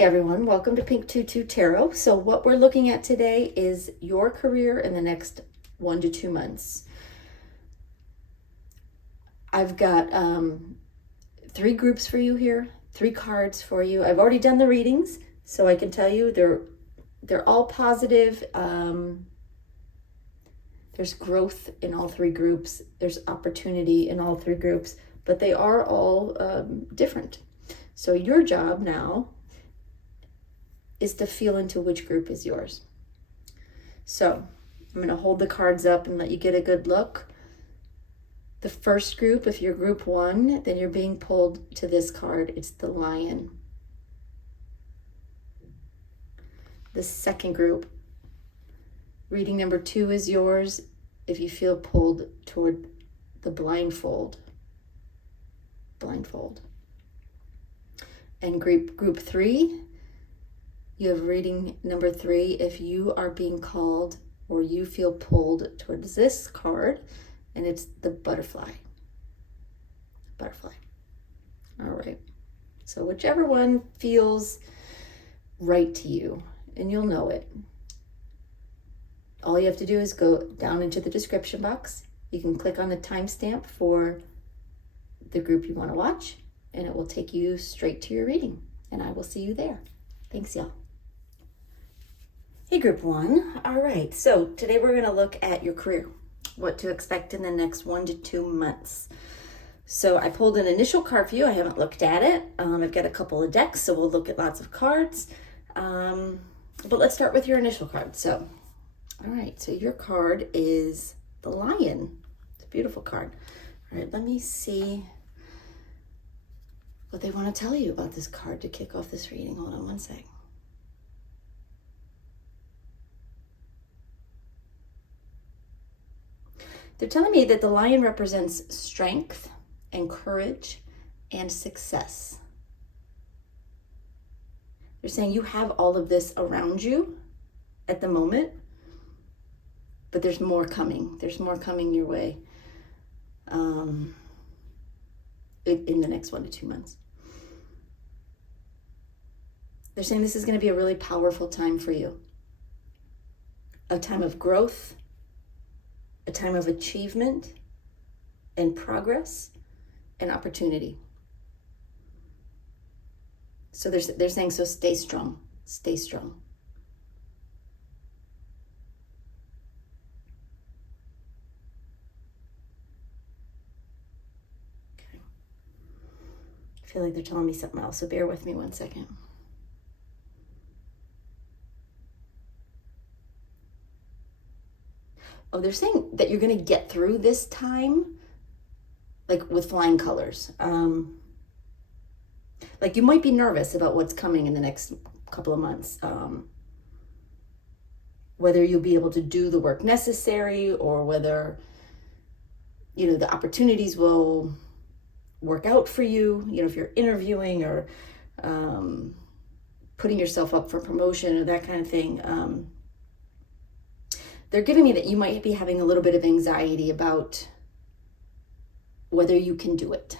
Hey everyone, welcome to Pink Tutu Tarot. So what we're looking at today is your career in the next 1 to 2 months. I've got 3 groups for you here, 3 cards for you. I've already done the readings, so I can tell you they're all positive. There's growth in all 3 groups. There's opportunity in all 3 groups, but they are all different. So your job now is to feel into which group is yours. So I'm going to hold the cards up and let you get a good look. The first group, if you're group 1, then you're being pulled to this card. It's the Lion. The second group, reading number 2 is yours if you feel pulled toward the Blindfold. Blindfold. And group 3, you have reading number 3 if you are being called or you feel pulled towards this card, and it's the Butterfly. Butterfly. All right. So whichever one feels right to you, and you'll know it. All you have to do is go down into the description box. You can click on the timestamp for the group you want to watch, and it will take you straight to your reading. And I will see you there. Thanks, y'all. Hey, group 1. All right, so today we're going to look at your career, what to expect in the next 1 to 2 months. So I pulled an initial card for you. I haven't looked at it. I've got a couple of decks, so we'll look at lots of cards. But let's start with your initial card. So, all right, so your card is the Lion. It's a beautiful card. All right, let me see what they want to tell you about this card to kick off this reading. Hold on one sec. They're telling me that the Lion represents strength and courage and success. They're saying you have all of this around you at the moment, but there's more coming. There's more coming your way in the next 1 to 2 months. They're saying this is going to be a really powerful time for you. A time of growth, a time of achievement and progress and opportunity. So they're saying, so stay strong, stay strong. Okay. I feel like they're telling me something else, so bear with me one second. Oh, they're saying that you're going to get through this time, like with flying colors. Like you might be nervous about what's coming in the next couple of months. Whether you'll be able to do the work necessary or whether, the opportunities will work out for you. If you're interviewing or putting yourself up for promotion or that kind of thing. They're giving me that you might be having a little bit of anxiety about whether you can do it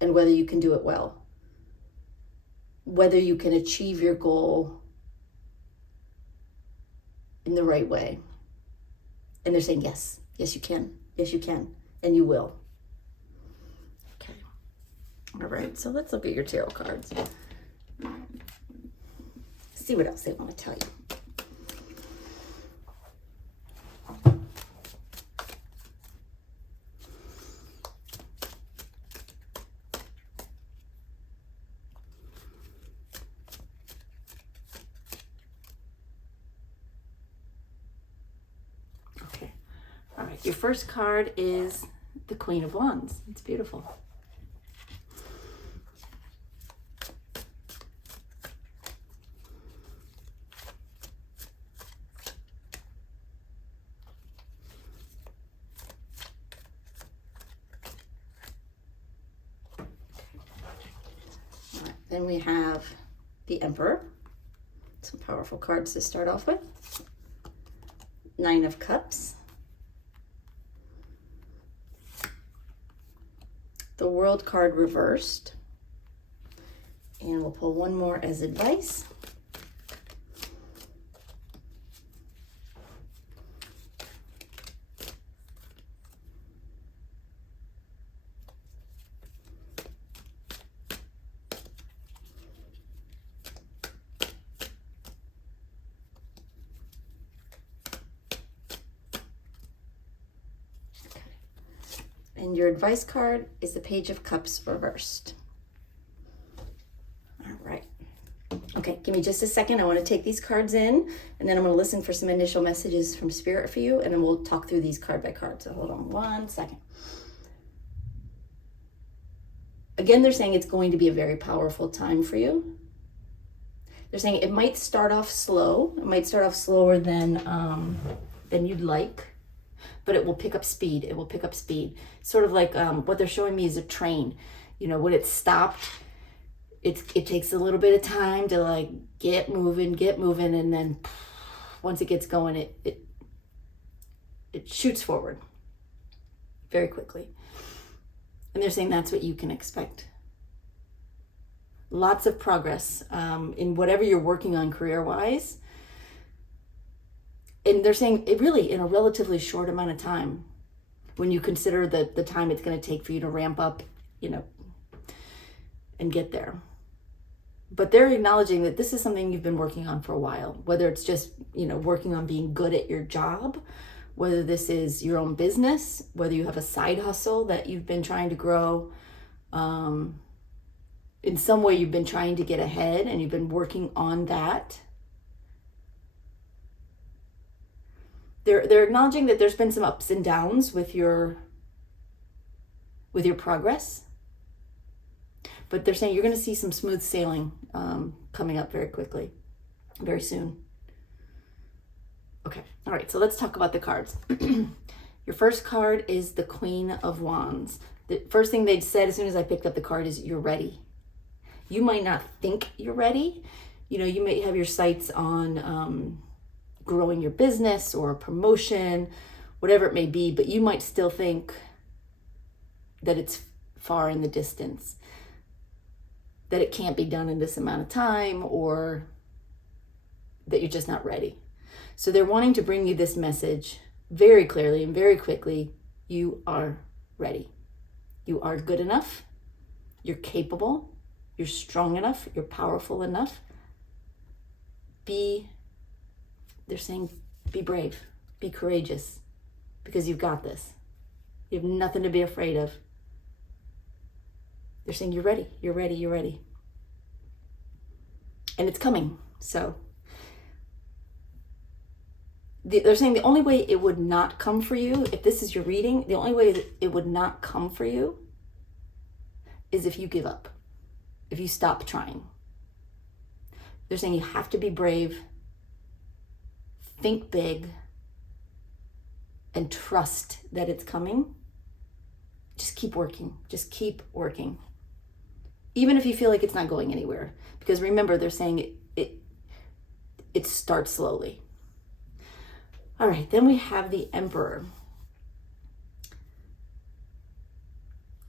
and whether you can do it well, whether you can achieve your goal in the right way. And they're saying, yes, you can. Yes, you can. And you will. Okay. All right. So let's look at your tarot cards. See what else they want to tell you. All right, your first card is the Queen of Wands. It's beautiful. All right, then we have the Emperor. Some powerful cards to start off with. 9 of Cups. The World card reversed. And we'll pull one more as advice. And your advice card is the Page of Cups reversed. All right. Okay, give me just a second. I want to take these cards in, and then I'm going to listen for some initial messages from Spirit for you, and then we'll talk through these card by card. So hold on one second. Again, they're saying it's going to be a very powerful time for you. They're saying it might start off slow. It might start off slower than you'd like, but it will pick up speed. It will pick up speed. Sort of like what they're showing me is a train. You know, when it's stopped, it takes a little bit of time to like get moving, and then once it gets going, it shoots forward very quickly. And they're saying that's what you can expect. Lots of progress in whatever you're working on career-wise. And they're saying it really in a relatively short amount of time when you consider the time it's going to take for you to ramp up, you know, and get there. But they're acknowledging that this is something you've been working on for a while, whether it's just, you know, working on being good at your job, whether this is your own business, whether you have a side hustle that you've been trying to grow. In some way, you've been trying to get ahead and you've been working on that. They're acknowledging that there's been some ups and downs with your progress, but they're saying you're going to see some smooth sailing coming up very quickly, very soon. Okay, all right, so let's talk about the cards. Your first card is the Queen of Wands. The first thing they said as soon as I picked up the card is you're ready. You might not think you're ready. You know, you may have your sights on growing your business or a promotion, whatever it may be, but you might still think that it's far in the distance, that it can't be done in this amount of time, or that you're just not ready. So they're wanting to bring you this message very clearly and very quickly. You are ready. You are good enough. You're capable. You're strong enough. You're powerful enough. They're saying, be brave, be courageous, because you've got this. You have nothing to be afraid of. They're saying, you're ready, you're ready, you're ready. And it's coming. So they're saying the only way it would not come for you, if this is your reading, the only way that it would not come for you is if you give up, if you stop trying. They're saying you have to be brave, think big, and trust that it's coming. Just keep working. Just keep working. Even if you feel like it's not going anywhere. Because remember, they're saying it starts slowly. All right, then we have the Emperor.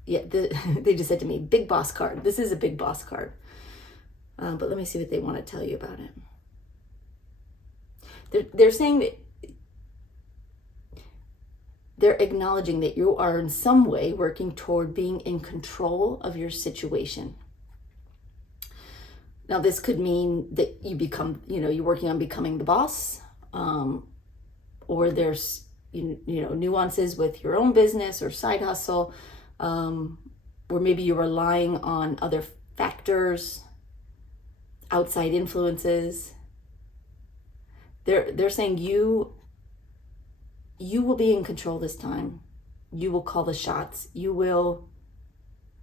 Yeah, they just said to me, big boss card. This is a big boss card. But let me see what they want to tell you about it. They're saying that they're acknowledging that you are in some way working toward being in control of your situation. Now, this could mean that you become, you're working on becoming the boss, or there's, nuances with your own business or side hustle, where maybe you're relying on other factors, outside influences. They're saying you will be in control this time. You will call the shots. You will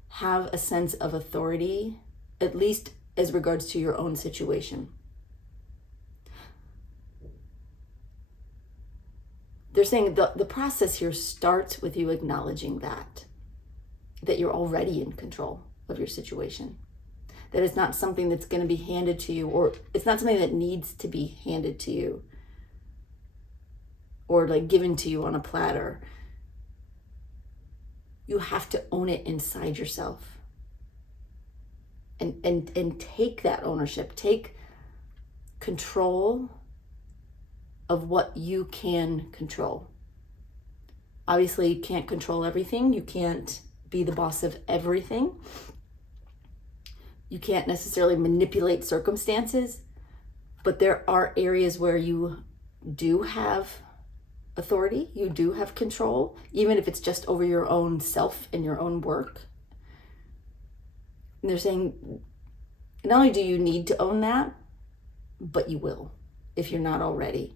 have a sense of authority, at least as regards to your own situation. They're saying the process here starts with you acknowledging that you're already in control of your situation. That it's not something that's going to be handed to you, or it's not something that needs to be handed to you or like given to you on a platter. You have to own it inside yourself and take that ownership, take control of what you can control. Obviously, you can't control everything. You can't be the boss of everything. You can't necessarily manipulate circumstances, but there are areas where you do have authority, you do have control, even if it's just over your own self and your own work. And they're saying, not only do you need to own that, but you will, if you're not already.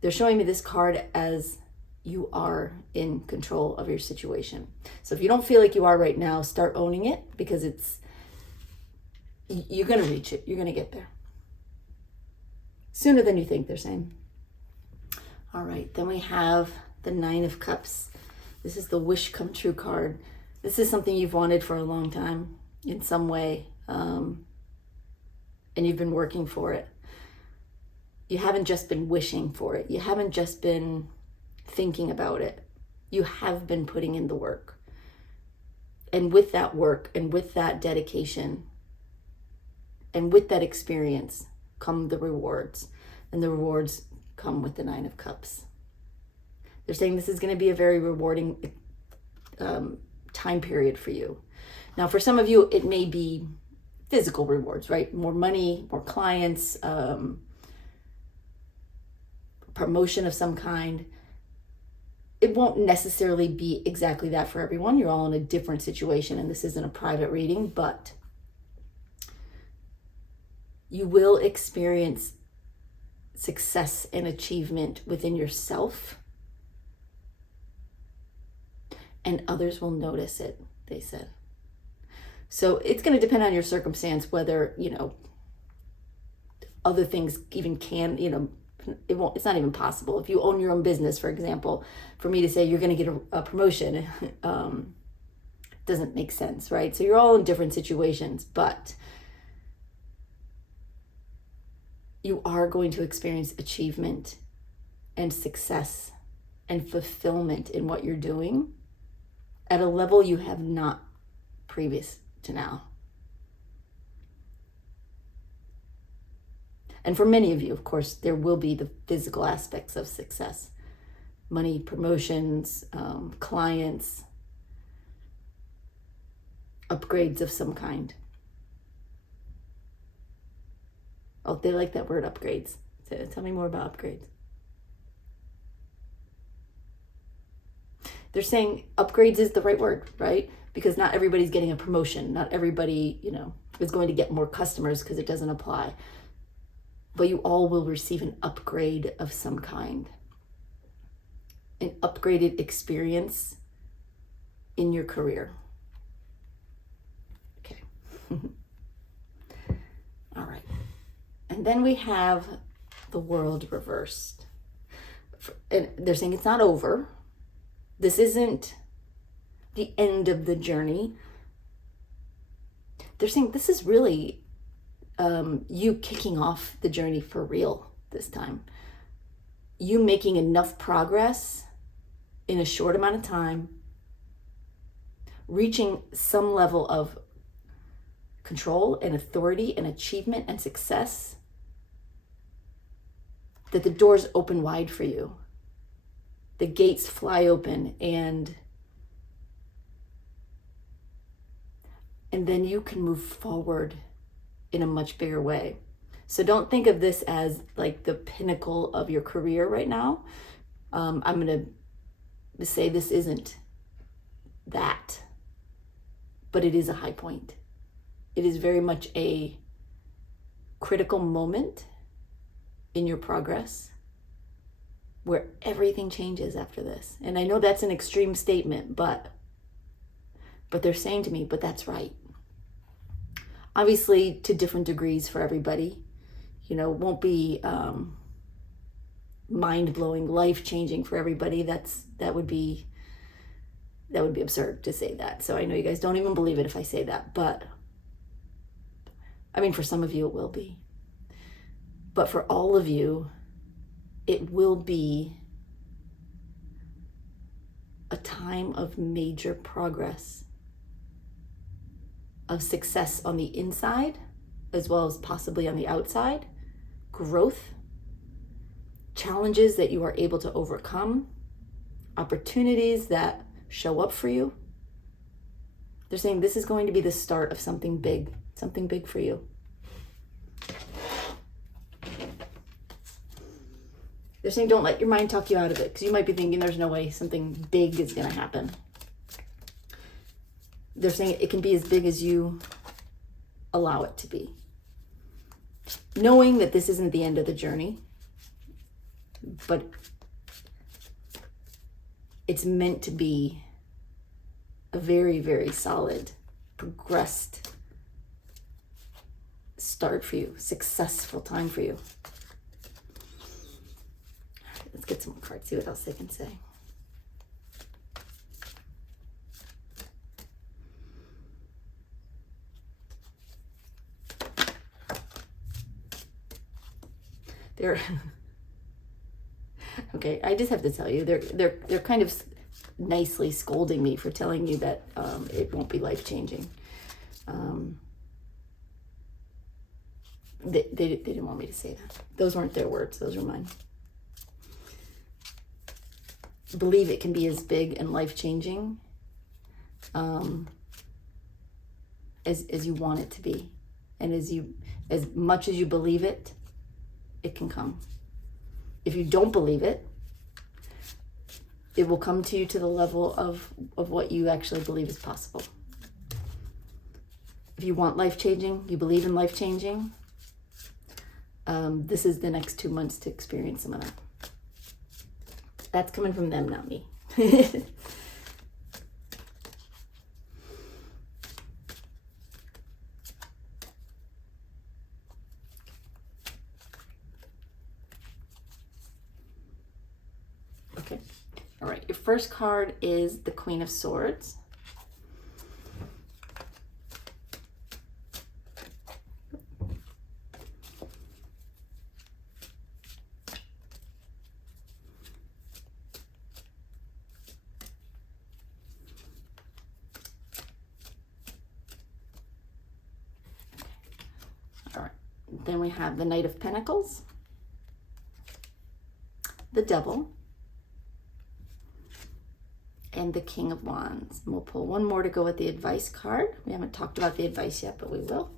They're showing me this card as you are in control of your situation. So if you don't feel like you are right now, start owning it, because you're going to reach it. You're going to get there. Sooner than you think, they're saying. All right, then we have the Nine of Cups. This is the wish come true card. This is something you've wanted for a long time in some way, and you've been working for it. You haven't just been wishing for it. You haven't just been thinking about it. You have been putting in the work. And with that work and with that dedication and with that experience come the rewards. And the rewards come with the Nine of Cups. They're saying this is going to be a very rewarding time period for you. Now, for some of you, it may be physical rewards, right? More money, more clients, promotion of some kind. It won't necessarily be exactly that for everyone. You're all in a different situation, and this isn't a private reading, but you will experience success and achievement within yourself, and others will notice it, they said. So it's going to depend on your circumstance, whether, other things even can, it's not even possible. If you own your own business, for example, for me to say you're going to get a promotion, doesn't make sense, right? So you're all in different situations, but you are going to experience achievement and success and fulfillment in what you're doing at a level you have not previous to now. And for many of you, of course, there will be the physical aspects of success. Money, promotions, clients, upgrades of some kind. Oh, they like that word, upgrades. So tell me more about upgrades. They're saying upgrades is the right word, right? Because not everybody's getting a promotion. Not everybody, is going to get more customers because it doesn't apply. But you all will receive an upgrade of some kind. An upgraded experience in your career. Okay. All right. And then we have the World reversed. And they're saying it's not over. This isn't the end of the journey. They're saying this is really you kicking off the journey for real this time. You making enough progress in a short amount of time, reaching some level of control and authority and achievement and success, that the doors open wide for you. The gates fly open, and then you can move forward in a much bigger way. So don't think of this as like the pinnacle of your career right now. I'm going to say this isn't that, but it is a high point. It is very much a critical moment in your progress where everything changes after this. And I know that's an extreme statement, but they're saying to me, but that's right. Obviously, to different degrees for everybody. Won't be mind-blowing, life-changing for everybody. That would be absurd to say that. So I know you guys don't even believe it if I say that, but for some of you it will be. But for all of you, it will be a time of major progress, of success on the inside, as well as possibly on the outside, growth, challenges that you are able to overcome, opportunities that show up for you. They're saying this is going to be the start of something big for you. They're saying don't let your mind talk you out of it, because you might be thinking there's no way something big is going to happen. They're saying it can be as big as you allow it to be. Knowing that this isn't the end of the journey, but it's meant to be a very, very solid, progressed start for you, successful time for you. Let's get some more cards, see what else they can say. They're okay, I just have to tell you, they're kind of nicely scolding me for telling you that it won't be life-changing. They didn't want me to say that. Those weren't their words, those were mine. Believe it can be as big and life-changing as you want it to be. And as much as you believe it, it can come. If you don't believe it, it will come to you to the level of what you actually believe is possible. If you want life-changing, you believe in life-changing, this is the next 2 months to experience some of that. That's coming from them, not me. Okay. All right. Your first card is the Queen of Swords. Then we have the Knight of Pentacles, the Devil, and the King of Wands. And we'll pull one more to go with the advice card. We haven't talked about the advice yet, but we will.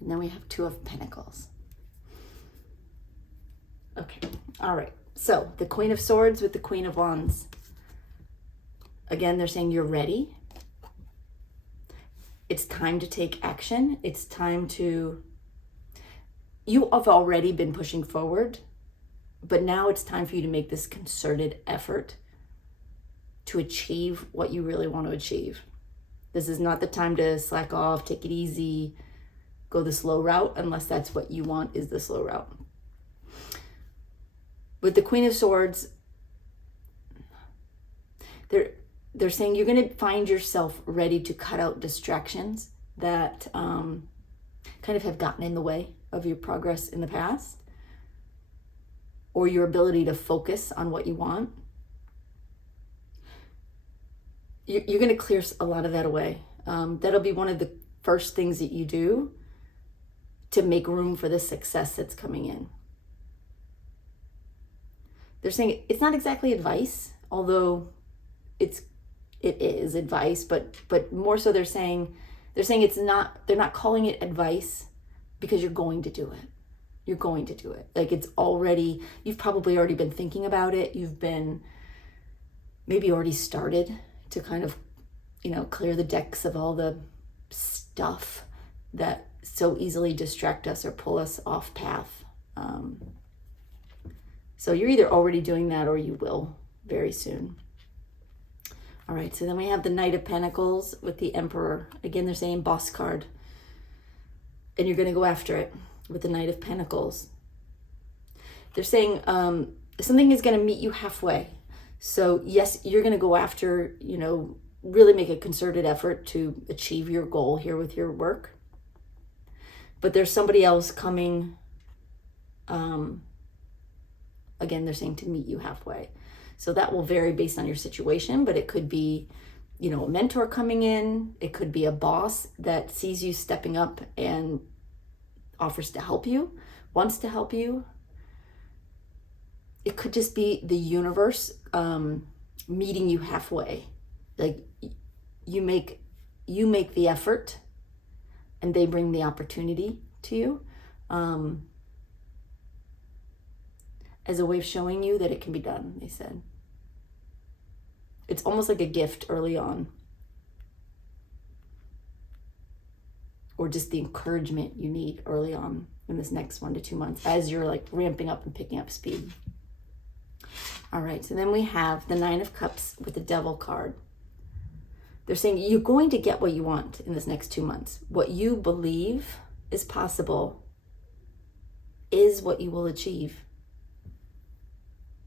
And then we have Two of Pentacles. Okay, all right. So the Queen of Swords with the Queen of Wands. Again, they're saying you're ready. It's time to take action. It's time to... You have already been pushing forward, but now it's time for you to make this concerted effort to achieve what you really want to achieve. This is not the time to slack off, take it easy, go the slow route, unless that's what you want, is the slow route. With the Queen of Swords, they're saying you're going to find yourself ready to cut out distractions that kind of have gotten in the way of your progress in the past, or your ability to focus on what you want. You're going to clear a lot of that away. That'll be one of the first things that you do to make room for the success that's coming in. They're saying it's not exactly advice, although it is advice, but more so they're saying it's not, they're not calling it advice because you're going to do it. You're going to do it. Like it's already, you've probably already been thinking about it. You've been maybe already started to kind of, clear the decks of all the stuff that so easily distract us or pull us off path. So you're either already doing that or you will very soon. All right, so then we have the Knight of Pentacles with the Emperor. Again, they're saying boss card. And you're going to go after it with the Knight of Pentacles. They're saying something is going to meet you halfway. So yes, you're going to go after, really make a concerted effort to achieve your goal here with your work. But there's somebody else coming, again, they're saying to meet you halfway. So that will vary based on your situation, but it could be, a mentor coming in. It could be a boss that sees you stepping up and offers to help you, wants to help you. It could just be the universe meeting you halfway. Like you make the effort and they bring the opportunity to you as a way of showing you that it can be done, they said. It's almost like a gift early on. Or just the encouragement you need early on in this next 1 to 2 months as you're like ramping up and picking up speed. All right, so then we have the 9 of Cups with the Devil card. They're saying you're going to get what you want in this next 2 months. What you believe is possible is what you will achieve.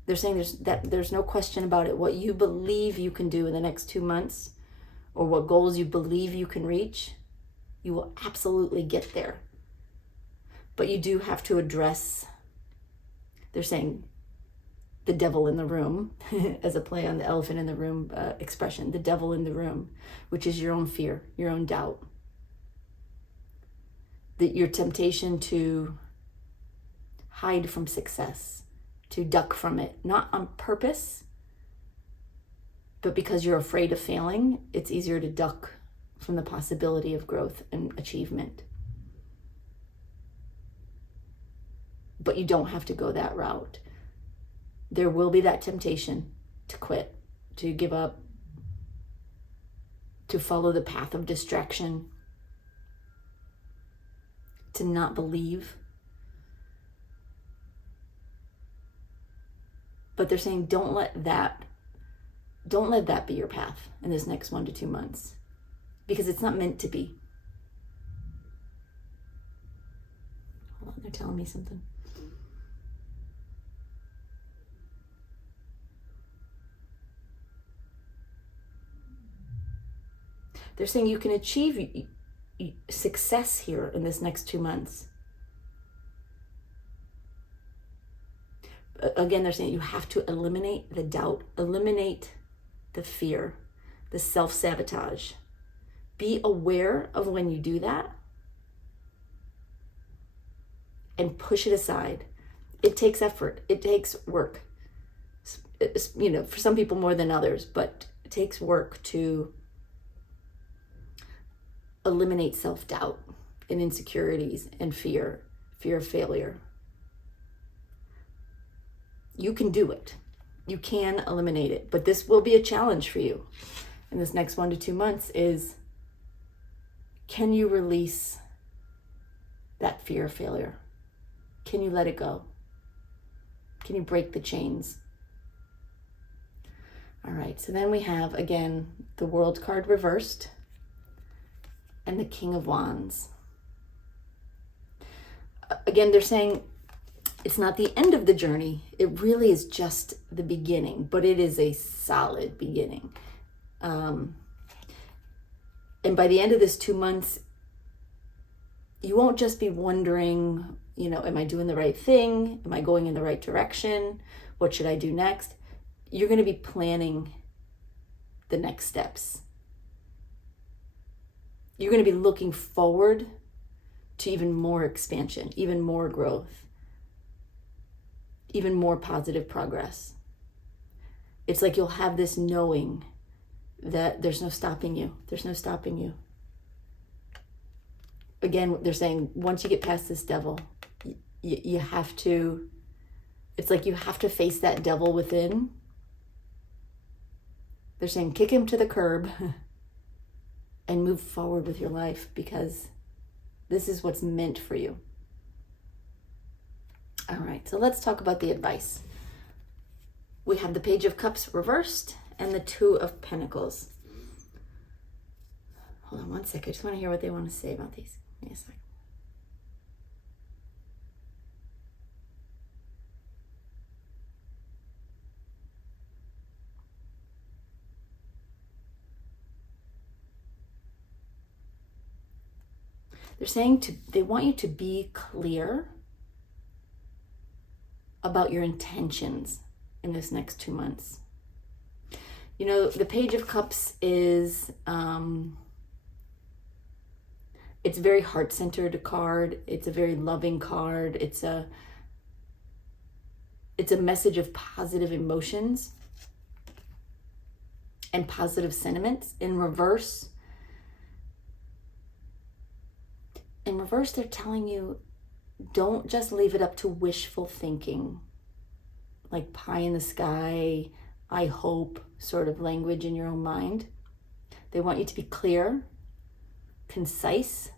They're saying there's no question about it. What you believe you can do in the next 2 months, or what goals you believe you can reach, you will absolutely get there. But you do have to address, they're saying, the devil in the room, as a play on the elephant in the room expression, the devil in the room, which is your own fear, your own doubt. That your temptation to hide from success, to duck from it, not on purpose, but because you're afraid of failing, it's easier to duck from the possibility of growth and achievement. But you don't have to go that route. There will be that temptation to quit, to give up, to follow the path of distraction, to not believe. But they're saying don't let that be your path in this next 1 to 2 months, because it's not meant to be. Hold on, they're telling me something. They're saying you can achieve success here in this next 2 months. Again, they're saying you have to eliminate the doubt, eliminate the fear, the self-sabotage. Be aware of when you do that and push it aside. It takes effort. It takes work. For some people more than others, but it takes work to eliminate self-doubt and insecurities and fear of failure. You can do it. You can eliminate it, but this will be a challenge for you in this next 1 to 2 months is, can you release that fear of failure? Can you let it go? Can you break the chains? All right, so then we have, again, the World card reversed and the King of Wands. Again, they're saying it's not the end of the journey. It really is just the beginning, but it is a solid beginning. And by the end of this 2 months, you won't just be wondering, am I doing the right thing? Am I going in the right direction? What should I do next? You're going to be planning the next steps. You're going to be looking forward to even more expansion, even more growth, even more positive progress. It's like you'll have this knowing that there's no stopping you. There's no stopping you. Again, they're saying once you get past this devil, you have to, it's like you have to face that devil within. They're saying kick him to the curb and move forward with your life, because this is what's meant for you. All right, so let's talk about the advice. We have the Page of Cups reversed and the Two of Pentacles. Hold on one second. I just want to hear what they want to say about these. Give me a second. They're saying they want you to be clear about your intentions in this next 2 months. You know, the Page of Cups is, it's a very heart-centered card. It's a very loving card. It's a message of positive emotions and positive sentiments. In reverse, they're telling you, don't just leave it up to wishful thinking, like pie in the sky, I hope sort of language in your own mind. They want you to be clear, concise,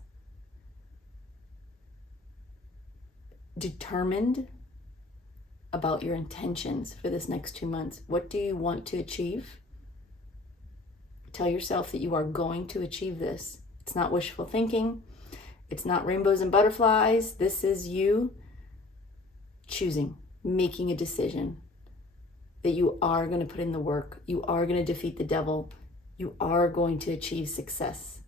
determined about your intentions for this next 2 months. What do you want to achieve? Tell yourself that you are going to achieve this. It's not wishful thinking. It's not rainbows and butterflies. This is you choosing, making a decision that you are going to put in the work. You are going to defeat the devil. You are going to achieve success.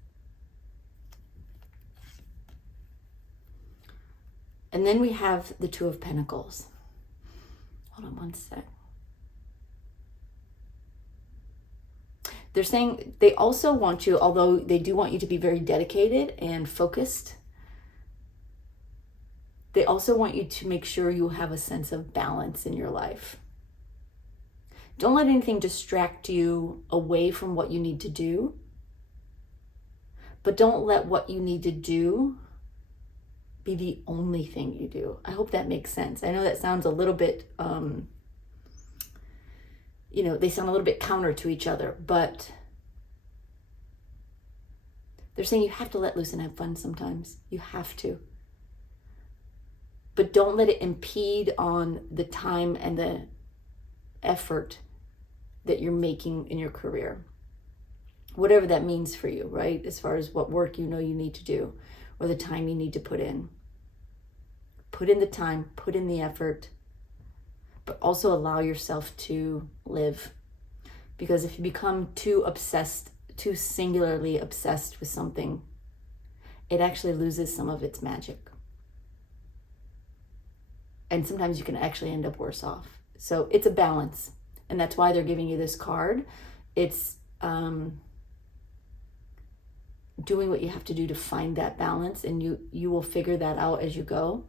And then we have the Two of Pentacles. Hold on one sec. They're saying they also want you, although they do want you to be very dedicated and focused, they also want you to make sure you have a sense of balance in your life. Don't let anything distract you away from what you need to do, but don't let what you need to do be the only thing you do. I hope that makes sense. I know that sounds a little bit, they sound a little bit counter to each other, but they're saying you have to let loose and have fun sometimes. You have to. But don't let it impede on the time and the effort that you're making in your career. Whatever that means for you, right? As far as what work you know you need to do or the time you need to put in. Put in the time, put in the effort, but also allow yourself to live. Because if you become too obsessed, too singularly obsessed with something, it actually loses some of its magic. And sometimes you can actually end up worse off. So it's a balance. And that's why they're giving you this card. It's doing what you have to do to find that balance, and you will figure that out as you go.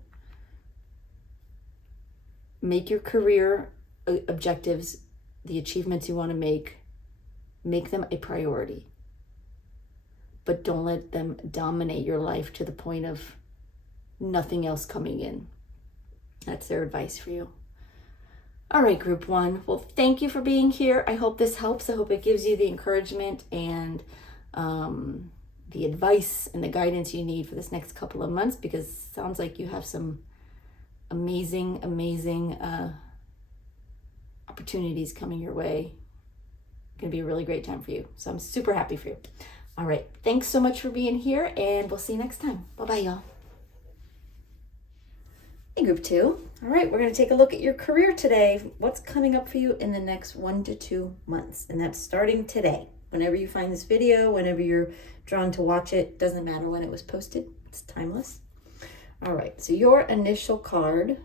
Make your career objectives, the achievements you want to make them a priority. But don't let them dominate your life to the point of nothing else coming in. That's their advice for you. All right, group one. Well, thank you for being here. I hope this helps. I hope it gives you the encouragement and the advice and the guidance you need for this next couple of months, because it sounds like you have some amazing opportunities coming your way. Going to be a really great time for you. So I'm super happy for you. All right. Thanks so much for being here, and we'll see you next time. Bye-bye, y'all. Hey, group two. All right, we're going to take a look at your career today. What's coming up for you in the next 1 to 2 months? And that's starting today. Whenever you find this video, whenever you're drawn to watch it, doesn't matter when it was posted. It's timeless. All right, so your initial card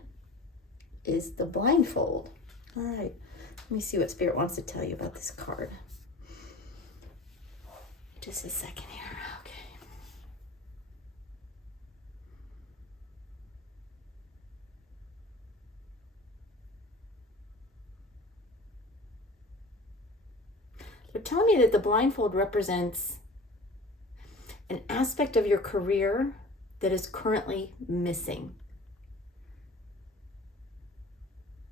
is the blindfold. All right, let me see what Spirit wants to tell you about this card. Just a second here. Okay. They're telling me that the blindfold represents an aspect of your career that is currently missing.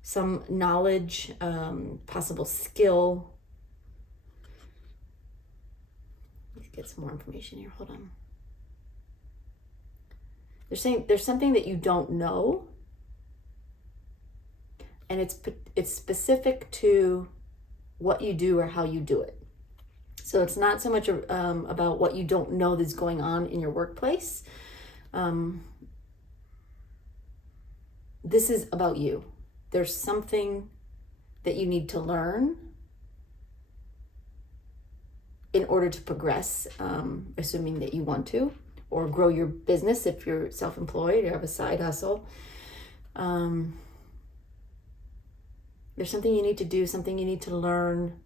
Some knowledge, possible skill. Let's get some more information here. Hold on. They're saying there's something that you don't know, and it's specific to what you do or how you do it. So it's not so much about what you don't know that's going on in your workplace. This is about you. There's something that you need to learn in order to progress, assuming that you want to, or grow your business if you're self-employed or have a side hustle. There's something you need to do, something you need to learn,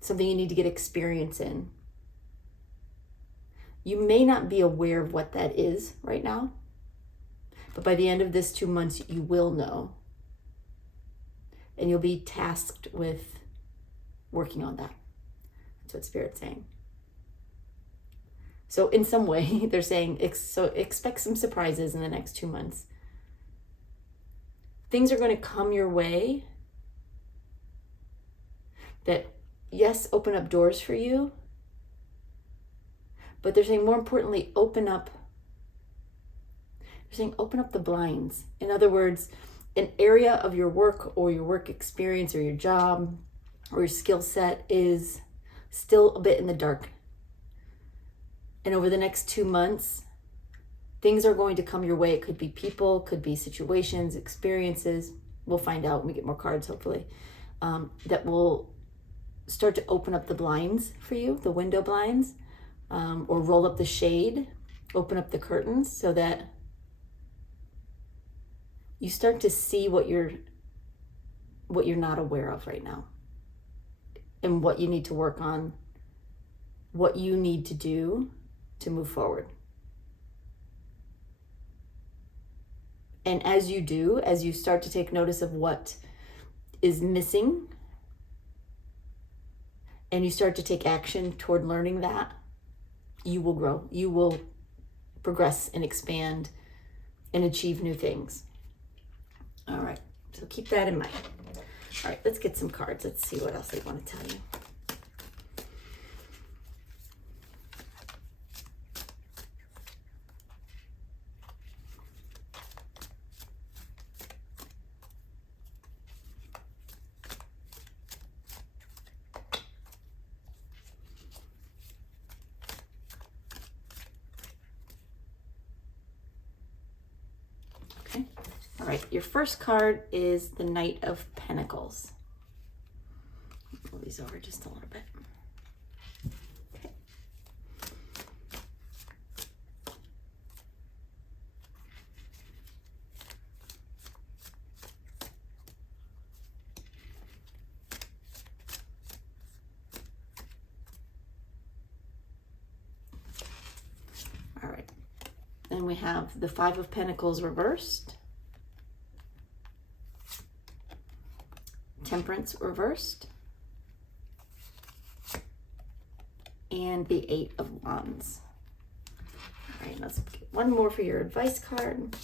something you need to get experience in. You may not be aware of what that is right now, but by the end of this 2 months, you will know. And you'll be tasked with working on that. That's what Spirit's saying. So in some way, they're saying, expect some surprises in the next 2 months. Things are going to come your way that, yes, open up doors for you, but they're saying more importantly, open up the blinds. In other words, an area of your work or your work experience or your job or your skill set is still a bit in the dark. And over the next 2 months, things are going to come your way. It could be people, could be situations, experiences. We'll find out when we get more cards, hopefully, that will start to open up the blinds for you, the window blinds, or roll up the shade, open up the curtains so that you start to see what you're not aware of right now and what you need to work on, what you need to do to move forward. And as you start to take notice of what is missing and you start to take action toward learning that, you will grow. You will progress and expand and achieve new things. All right, so keep that in mind. All right, let's get some cards. Let's see what else they want to tell you. Okay. All right, your first card is the Knight of Pentacles. I'll move these over just a little bit. Okay. All right. Then we have the Five of Pentacles reversed. Temperance reversed, and the Eight of Wands. All right, let's get one more for your advice card.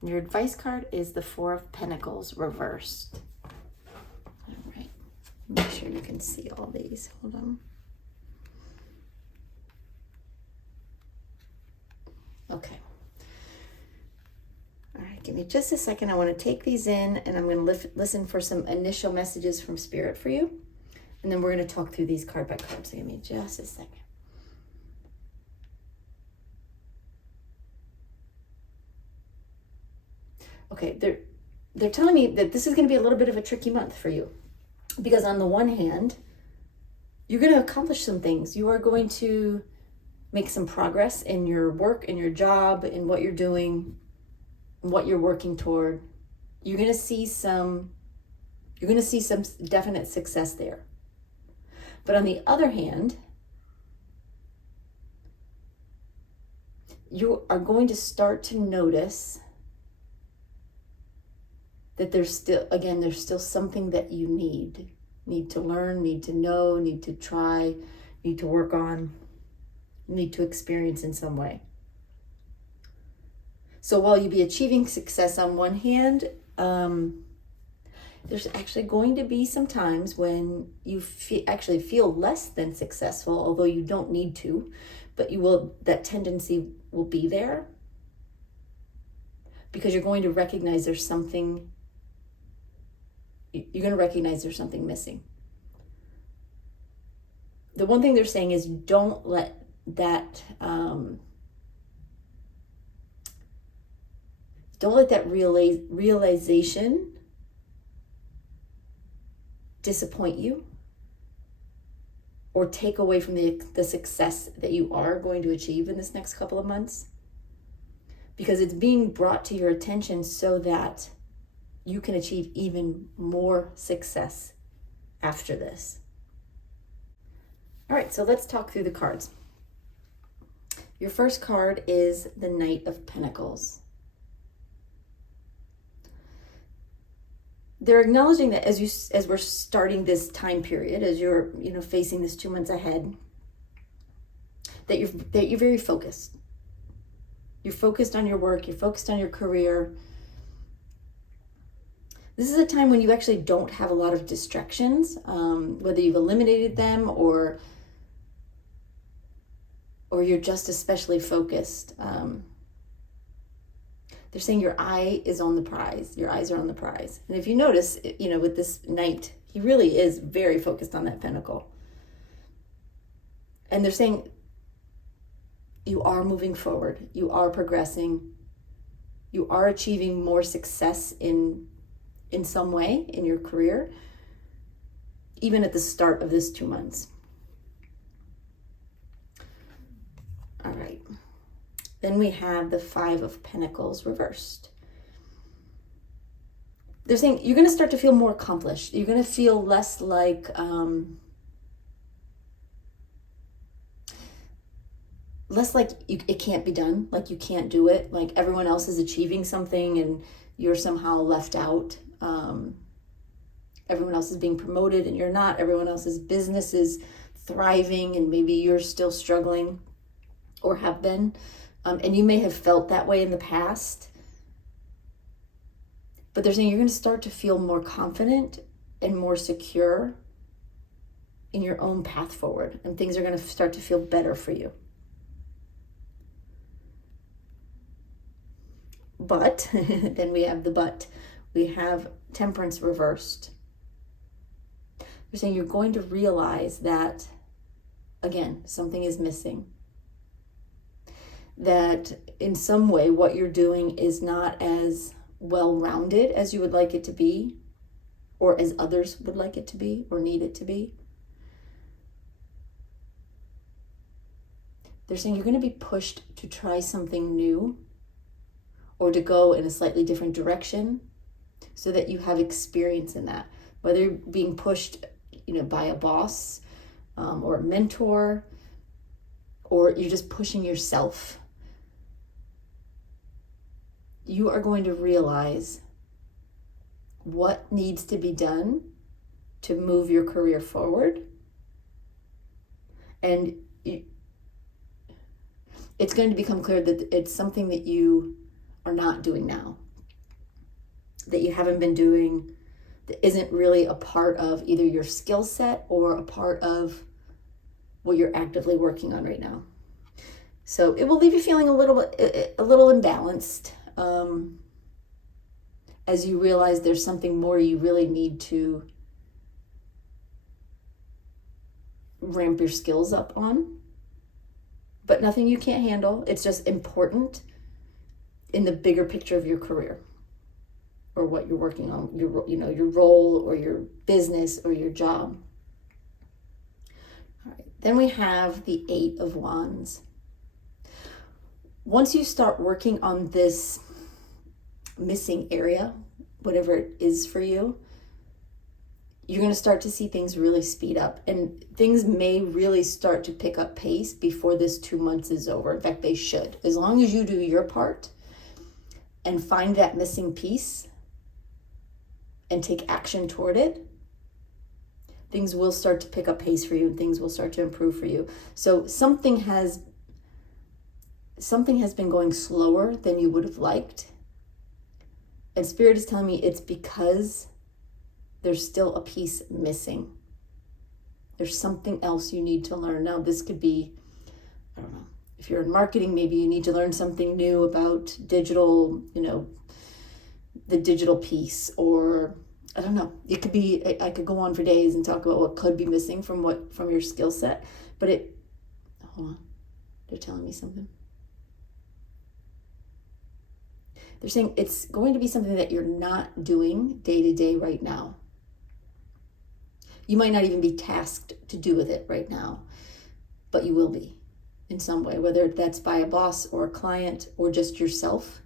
Your advice card is the Four of Pentacles reversed. Make sure you can see all these. Hold on. Okay. All right, give me just a second. I want to take these in and I'm going to listen for some initial messages from Spirit for you. And then we're going to talk through these card by card. So give me just a second. Okay, they're telling me that this is going to be a little bit of a tricky month for you. Because on the one hand, you're going to accomplish some things. You are going to make some progress in your work, in your job, in what you're doing, what you're working toward. You're going to see some definite success there. But on the other hand, you are going to start to notice that there's still something that you need to learn, need to know, need to try, need to work on, need to experience in some way. So while you be achieving success on one hand, there's actually going to be some times when you actually feel less than successful, although you don't need to, but that tendency will be there because you're going to recognize there's something missing. The one thing they're saying is don't let that Don't let that realization disappoint you or take away from the success that you are going to achieve in this next couple of months, because it's being brought to your attention so that you can achieve even more success after this. All right, so let's talk through the cards. Your first card is the Knight of Pentacles. They're acknowledging that as we're starting this time period, as you're facing this 2 months ahead, that you're very focused. You're focused on your work. You're focused on your career. This is a time when you actually don't have a lot of distractions, whether you've eliminated them or you're just especially focused. They're saying your eye is on the prize. Your eyes are on the prize. And if you notice, with this knight, he really is very focused on that pentacle. And they're saying you are moving forward. You are progressing. You are achieving more success in some way in your career, even at the start of this 2 months. All right. Then we have the Five of Pentacles reversed. They're saying you're going to start to feel more accomplished. You're going to feel less like it can't be done, like you can't do it, like everyone else is achieving something and you're somehow left out. Everyone else is being promoted and you're not. Everyone else's business is thriving and maybe you're still struggling or have been. And you may have felt that way in the past. But they're saying you're going to start to feel more confident and more secure in your own path forward. And things are going to start to feel better for you. But, then we have the but. We have Temperance reversed. They're saying you're going to realize that, again, something is missing. That in some way what you're doing is not as well-rounded as you would like it to be, or as others would like it to be or need it to be. They're saying you're going to be pushed to try something new or to go in a slightly different direction so that you have experience in that. Whether you're being pushed, by a boss or a mentor, or you're just pushing yourself, you are going to realize what needs to be done to move your career forward. And it's going to become clear that it's something that you are not doing now, that you haven't been doing, that isn't really a part of either your skill set or a part of what you're actively working on right now. So it will leave you feeling a little imbalanced, as you realize there's something more you really need to ramp your skills up on, but nothing you can't handle. It's just important in the bigger picture of your career or what you're working on, your role or your business or your job. All right. Then we have the Eight of Wands. Once you start working on this missing area, whatever it is for you, you're going to start to see things really speed up, and things may really start to pick up pace before this 2 months is over. In fact, they should. As long as you do your part and find that missing piece and take action toward it, things will start to pick up pace for you and things will start to improve for you. So something has been going slower than you would have liked. And Spirit is telling me it's because there's still a piece missing. There's something else you need to learn. Now, this could be, I don't know, if you're in marketing, maybe you need to learn something new about digital, the digital piece, or I don't know. It could be, I could go on for days and talk about what could be missing from your skill set, but hold on, they're telling me something. They're saying it's going to be something that you're not doing day to day right now. You might not even be tasked to do with it right now, but you will be in some way, whether that's by a boss or a client or just yourself.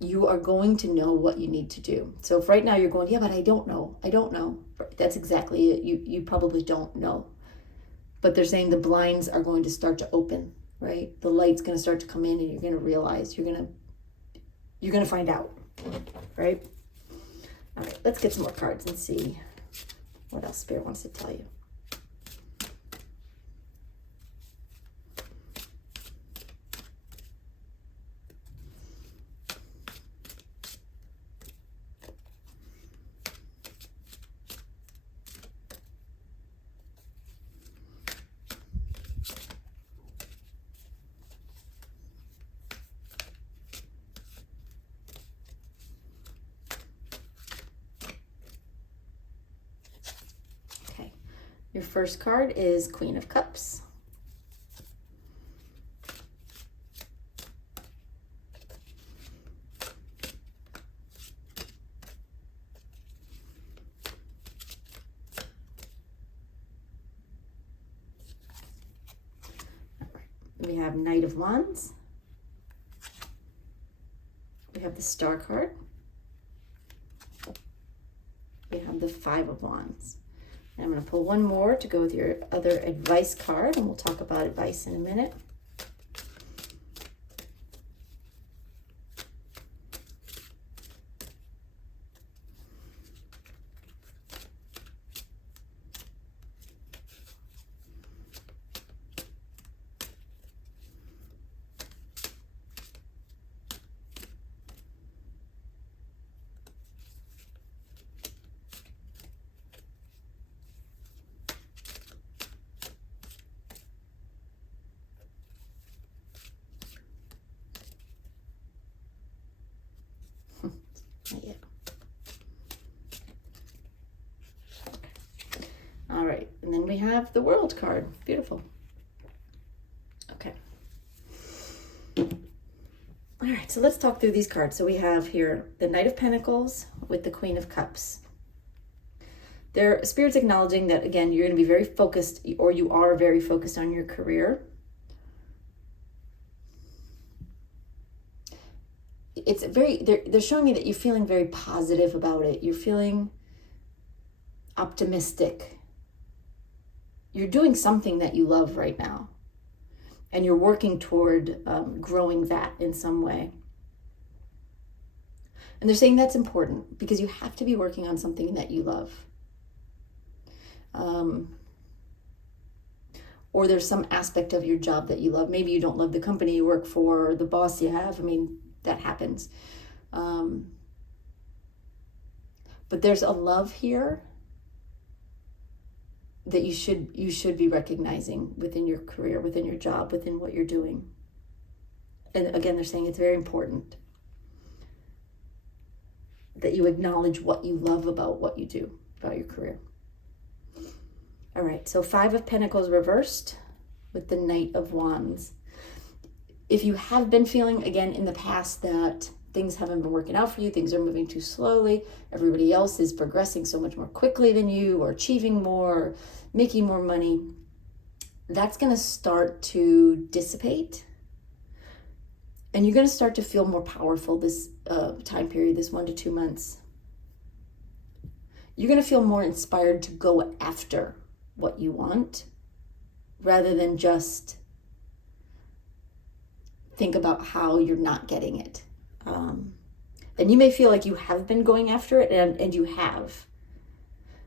You are going to know what you need to do. So if right now you're going, yeah, but I don't know. That's exactly it. You probably don't know. But they're saying the blinds are going to start to open, right? The light's going to start to come in and you're going to realize, you're going to find out, right? All right, let's get some more cards and see what else Spirit wants to tell you. Your first card is Queen of Cups. We have Knight of Wands. We have the Star card. We have the Five of Wands. And I'm going to pull one more to go with your other advice card, and we'll talk about advice in a minute. Not yet. All right, and then we have the World card. Beautiful. Okay. All right, so let's talk through these cards. So we have here the Knight of Pentacles with the Queen of Cups. Their Spirit's acknowledging that, again, you're going to be very focused, or you are very focused on your career. It's very, they're showing me that you're feeling very positive about it. You're feeling optimistic. You're doing something that you love right now. And you're working toward growing that in some way. And they're saying that's important because you have to be working on something that you love. Or there's some aspect of your job that you love. Maybe you don't love the company you work for or the boss you have. I mean, that happens. But there's a love here that you should be recognizing within your career, within your job, within what you're doing. And again, they're saying it's very important that you acknowledge what you love about what you do, about your career. All right, so Five of Pentacles reversed with the Knight of Wands. If you have been feeling, again, in the past that things haven't been working out for you, things are moving too slowly, everybody else is progressing so much more quickly than you, or achieving more, or making more money, that's going to start to dissipate. And you're going to start to feel more powerful this time period, this 1 to 2 months. You're going to feel more inspired to go after what you want rather than just think about how you're not getting it. And you may feel like you have been going after it, and you have.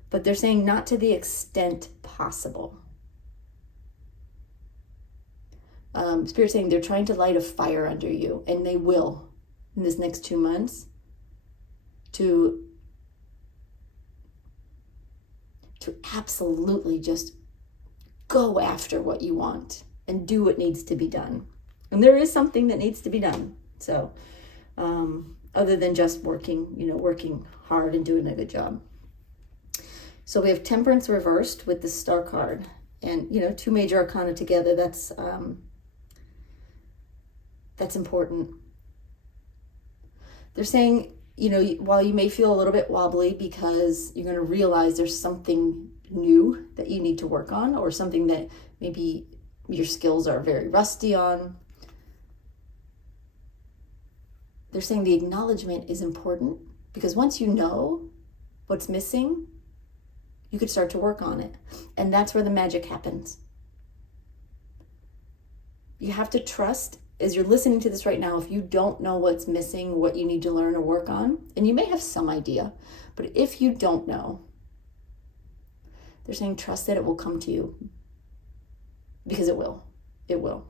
But they're saying not to the extent possible. Spirit's saying they're trying to light a fire under you, and they will in this next 2 months to absolutely just go after what you want and do what needs to be done. And there is something that needs to be done. So other than just working hard and doing a good job. So we have Temperance reversed with the Star card. And, 2 major arcana together, that's That's important. They're saying, while you may feel a little bit wobbly because you're going to realize there's something new that you need to work on, or something that maybe your skills are very rusty on, they're saying the acknowledgement is important, because once you know what's missing, you could start to work on it. And that's where the magic happens. You have to trust, as you're listening to this right now, if you don't know what's missing, what you need to learn or work on, and you may have some idea, but if you don't know, they're saying trust that it will come to you, because it will. It will.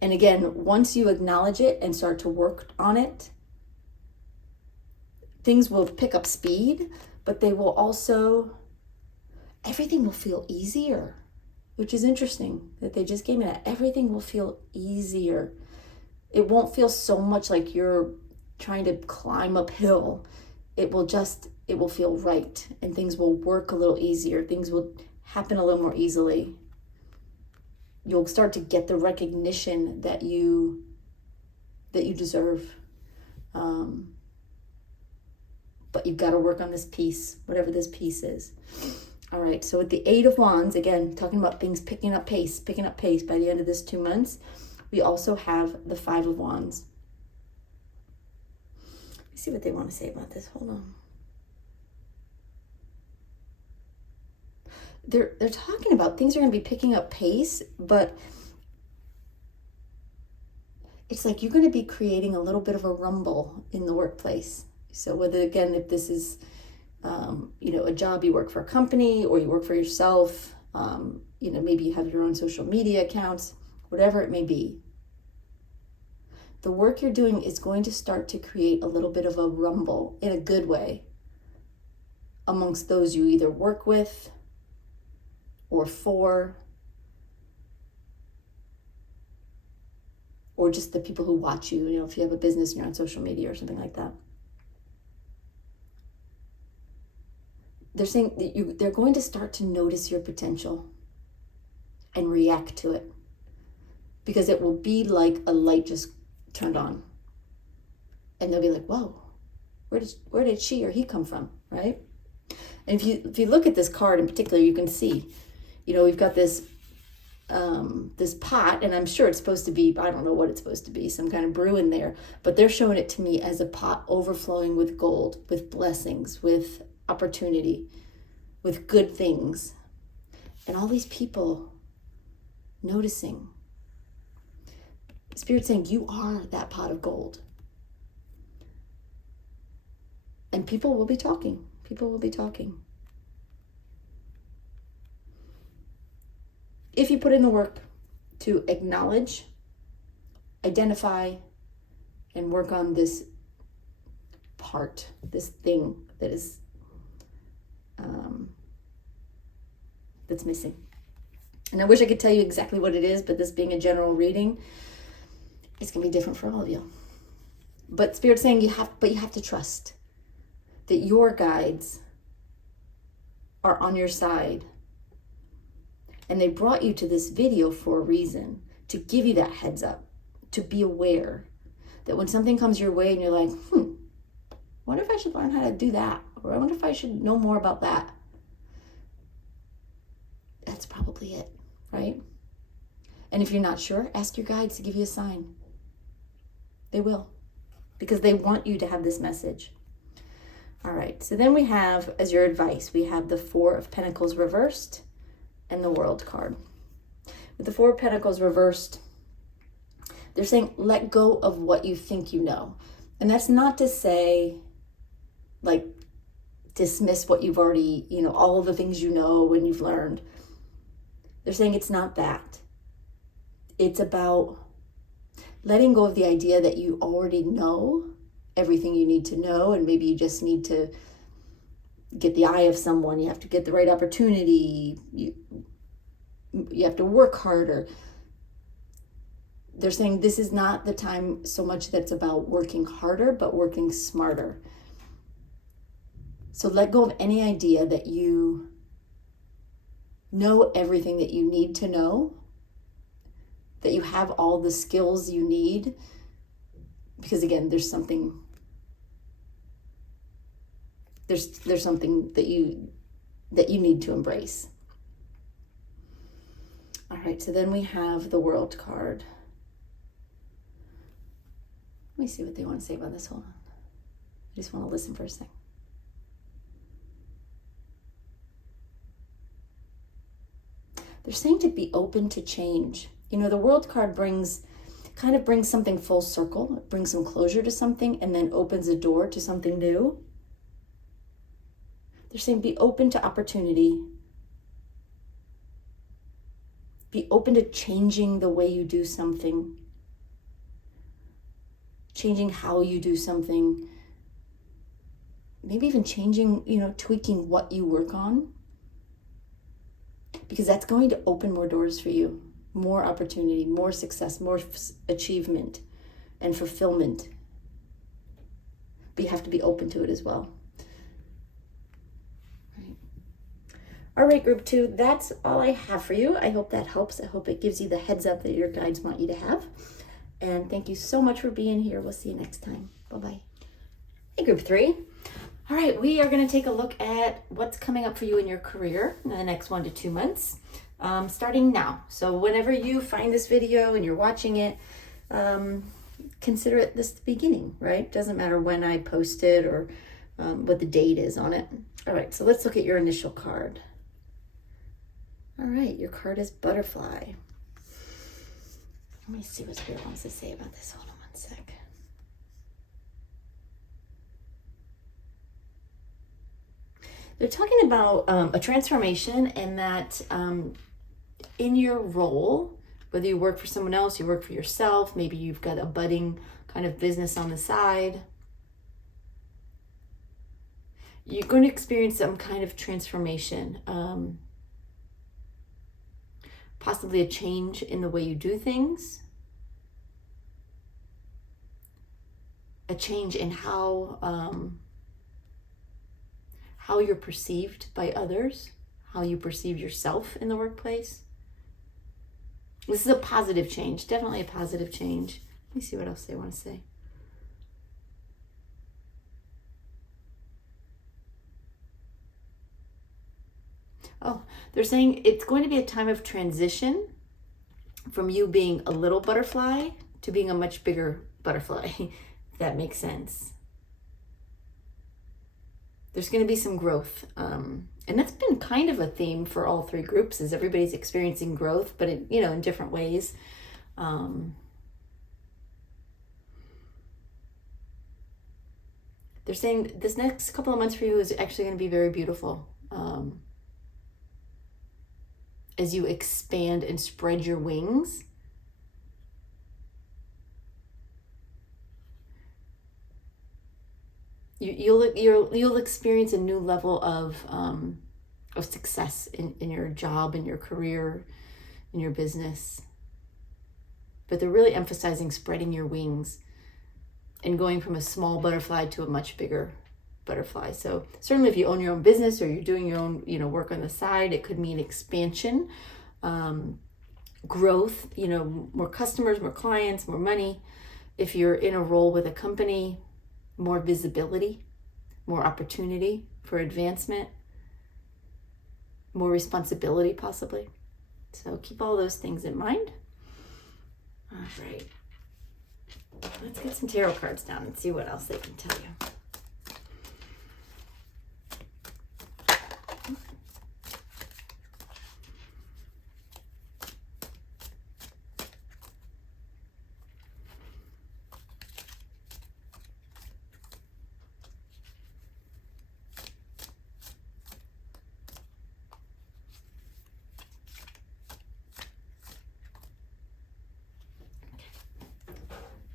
And again, once you acknowledge it and start to work on it, things will pick up speed, but they will also, everything will feel easier, which is interesting that they just gave me that. Everything will feel easier. It won't feel so much like you're trying to climb uphill. It will feel right, and things will work a little easier. Things will happen a little more easily. You'll start to get the recognition that you deserve. But you've got to work on this piece, whatever this piece is. All right, so with the 8 of Wands, again, talking about things picking up pace by the end of this 2 months, we also have the 5 of Wands. Let's see what they want to say about this. Hold on. They're talking about things are going to be picking up pace, but it's like you're going to be creating a little bit of a rumble in the workplace. So whether, again, if this is, a job, you work for a company or you work for yourself, maybe you have your own social media accounts, whatever it may be, the work you're doing is going to start to create a little bit of a rumble in a good way amongst those you either work with or for, or just the people who watch you, if you have a business and you're on social media or something like that. They're saying that they're going to start to notice your potential and react to it, because it will be like a light just turned on, and they'll be like, whoa, where did she or he come from, right? And if you look at this card in particular, you can see, we've got this pot, and I'm sure it's supposed to be, I don't know what it's supposed to be, some kind of brew in there, but they're showing it to me as a pot overflowing with gold, with blessings, with opportunity, with good things, and all these people noticing. Spirit saying you are that pot of gold, and people will be talking. If you put in the work to acknowledge, identify, and work on this part, this thing that is that's missing. And I wish I could tell you exactly what it is, but this being a general reading, it's going to be different for all of you. But Spirit's saying you have to trust that your guides are on your side. And they brought you to this video for a reason, to give you that heads up, to be aware that when something comes your way and you're like, I wonder if I should learn how to do that, or I wonder if I should know more about that. That's probably it, right? And if you're not sure, ask your guides to give you a sign. They will, because they want you to have this message. All right, so then we have, as your advice, we have the 4 of Pentacles reversed and the World card. With the 4 of Pentacles reversed, they're saying let go of what you think you know. And that's not to say, like, dismiss what you've already, all of the things you know and you've learned. They're saying it's not that. It's about letting go of the idea that you already know everything you need to know, and maybe you just need to get the eye of someone. You have to get the right opportunity. You have to work harder. They're saying this is not the time so much that's about working harder, but working smarter. So let go of any idea that you know everything that you need to know, that you have all the skills you need, because again, there's something that you need to embrace. All right, so then we have the World card. Let me see what they want to say about this. Hold on. I just want to listen for a second. They're saying to be open to change. You know, the World card brings something full circle. It brings some closure to something and then opens a door to something new. They're saying be open to opportunity. Be open to changing the way you do something. Changing how you do something. Maybe even changing, tweaking what you work on. Because that's going to open more doors for you. More opportunity, more success, more achievement and fulfillment. But you have to be open to it as well. All right, group 2, that's all I have for you. I hope that helps. I hope it gives you the heads up that your guides want you to have. And thank you so much for being here. We'll see you next time. Bye-bye. Hey, group 3. All right, we are going to take a look at what's coming up for you in your career in the next 1 to 2 months, starting now. So whenever you find this video and you're watching it, consider it this the beginning, right? Doesn't matter when I post it or what the date is on it. All right, so let's look at your initial card. All right, your card is Butterfly. Let me see what Spirit wants to say about this. Hold on one sec. They're talking about a transformation, and that in your role, whether you work for someone else, you work for yourself, maybe you've got a budding kind of business on the side, you're going to experience some kind of transformation. Possibly a change in the way you do things, a change in how you're perceived by others, how you perceive yourself in the workplace. This is a positive change, definitely a positive change. Let me see what else they want to say. Oh, they're saying it's going to be a time of transition from you being a little butterfly to being a much bigger butterfly, if that makes sense. There's going to be some growth. And that's been kind of a theme for all 3 groups, is everybody's experiencing growth, but in different ways. They're saying this next couple of months for you is actually going to be very beautiful. As you expand and spread your wings, you'll experience a new level of success in your job, in your career, in your business. But they're really emphasizing spreading your wings and going from a small butterfly to a much bigger butterfly. So certainly if you own your own business or you're doing your own work on the side, it could mean expansion, growth, more customers, more clients, more money. If you're in a role with a company, more visibility, more opportunity for advancement, more responsibility possibly. So keep all those things in mind. All right, let's get some tarot cards down and see what else they can tell you.